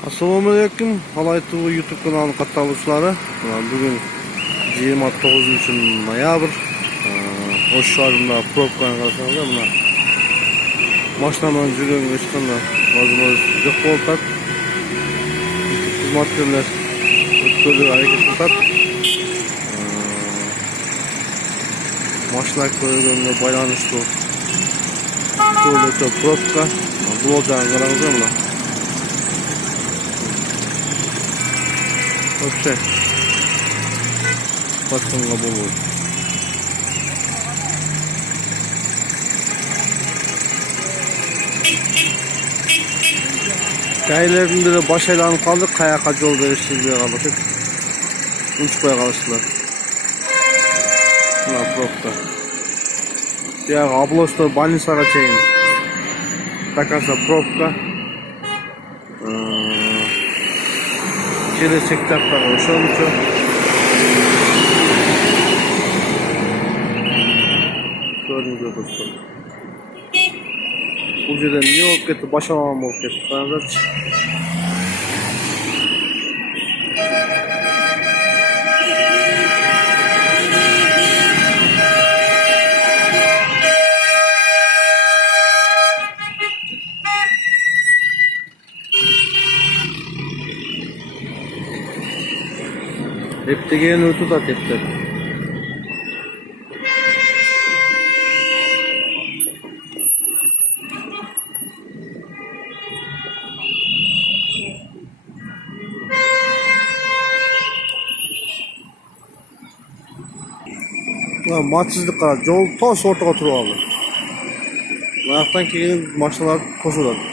Assalamualaikum, Halay TV YouTube kanalının katılımcıları. Bugün 29 noyabr. Oş şarjında probkanı karşınızda buna. Maşinadan жүрген ешқанда возможность жоқ болып жатады. Қызметкерлер өткізуге әрекет жасап, машина көргенге байланышлы көлікте пробка. Бұл жағын қараңыздар мына. Вообще басқанға болмайды. Кәйлердің бірі баш айланып қалды, қаяққа жол берішсізбей қалды. Ұшпай қалышылар. Мына пробка. Яғы областар больницаға чейін. Такаса пробка. Келешек тақтағы ошончо. Көрдіңіздер достар. Бұл жерден не болып кетті, башалаған болып кетті. Қараңыздаршы. Ептеген өтіп атып ептер. Матсыздыққа жол тоз ортаға тұрып алды. Аяқтан кейін машиналар қосылады.